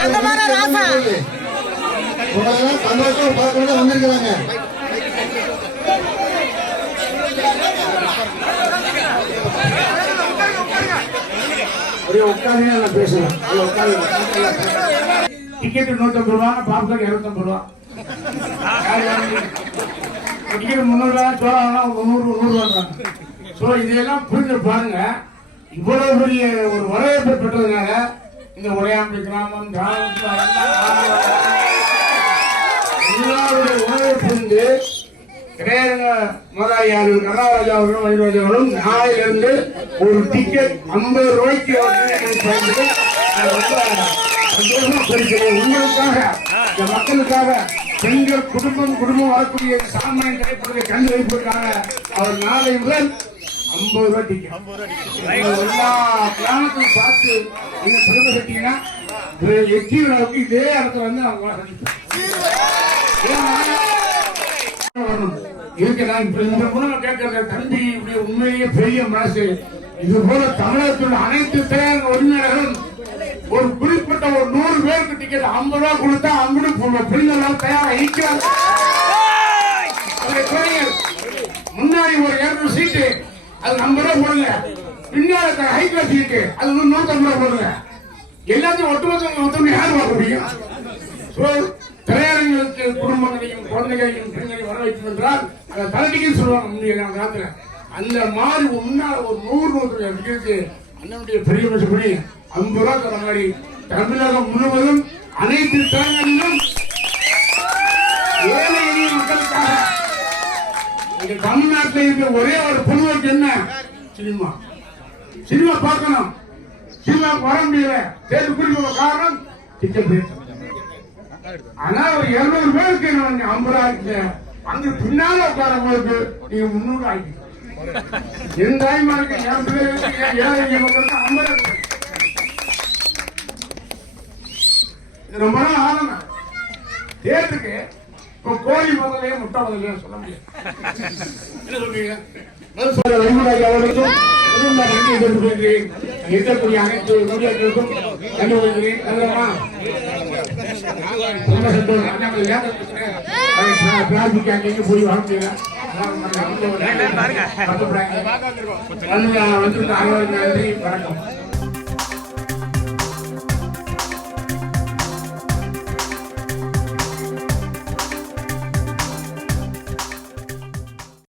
தங்கமான ராசா சந்தோஷம் பார்க்கறது வந்திருக்கிறாங்க. உட்காந்து பேசலாம். டிக்கெட் 150 ரூபா, பாப்கார்ன் 250 ரூபா. டிக்கெட் 300 ரூபா, சோளம் 100 ஸோ இதெல்லாம் புரிஞ்சு பாருங்க. இவ்வளவு பெரிய ஒரு வரவேற்பு பெற்றதுனால இந்த உடையாம்பி கிராமம் எல்லாருடைய உணவை புரிந்து கிடையாதுங்க. முதலாளியாளர்கள் கருணாராஜா அவர்களும் வைராஜாவும் நாளையிலிருந்து ஒரு டிக்கெட் 50 ரூபாய்க்கு உங்களுக்காக இந்த மக்களுக்காக பெண்கள் குடும்பம் வரக்கூடிய சாமானிய திரைப்படத்தை கண்டு வைப்பதற்காக அவர் நாளை முதல் 50 ரூபாய் டிக்கெட் எல்லா கிராமத்தையும் பார்த்து நீங்க பெருமை கட்டீங்கன்னா வெற்றி அளவுக்கு இதே இடத்துல வந்து அவங்க இதுக்கு நான் இந்த முறை கேட்கிற தம்பி உண்மையிலேயே பெரிய மனசு. இது போல தமிழகத்தில் அனைத்து திரையரங்க உரிமையாளர்களும் ஒரு குறிப்பிட்ட ஒரு 100 பேருக்கு டிக்கெட் 50 ரூபா கொடுத்தா 50 பெண்கள் தயாராக இருக்கிறாங்க. முன்னாடி ஒரு 200 சீட்டு அது 50 ரூபா போடுங்க, பின்னாடி ஹைட்ரா சீட்டு அது 150 ரூபா போடுங்க. எல்லாத்தையும் ஒட்டுமொத்தம் யார் வாங்க முடியும்? திரையரங்களுக்கு குடும்பங்களையும் குழந்தைகளையும் பெண்களையும் வர வைக்கும் என்றால் தலைமைக்கு சொல்லுவாங்க. முந்தைய காலத்துல அந்த மாதிரி முன்னால் ஒரு 100 டிக்கெட்டு அண்ணனுடைய பெரிய மனுஷப்படி 50 ரூபா தர மாதிரி தமிழகம் முழுவதும் அனைத்து திரையரங்கிலும் ஏழை எளிய மக்களுக்காக இங்க தமிழ்நாட்டில் இருக்கிற ஒரே ஒரு பொதுவாக்கு என்ன? சினிமா பார்க்கணும். சினிமா வர முடியல, தேர்வு குறிப்பிட்ட காரணம் டிக்கெட் ரேட். ஆனா ஒரு 200 பேருக்கு 50 ரூபாய்க்கு அங்க பின்னால உட்காரும் போது நீங்க 300 ஆக்கி என் தாய்மாருக்கு என் பிள்ளைகளுக்கு ஏழை மக்களுக்கு 50. இது ரொம்ப நாள் ஆகணும் தேர்தலுக்கு. இப்போ கோழி முதலையே முட்டை முதலையே சொல்ல முடியாது. என்ன சொல்றீங்க? இருக்கக்கூடிய அனைத்து நோயாளிகளுக்கும் கண்டுபிடிக்கிறேன். போய் வர முடியல. வந்து நன்றி, வணக்கம்.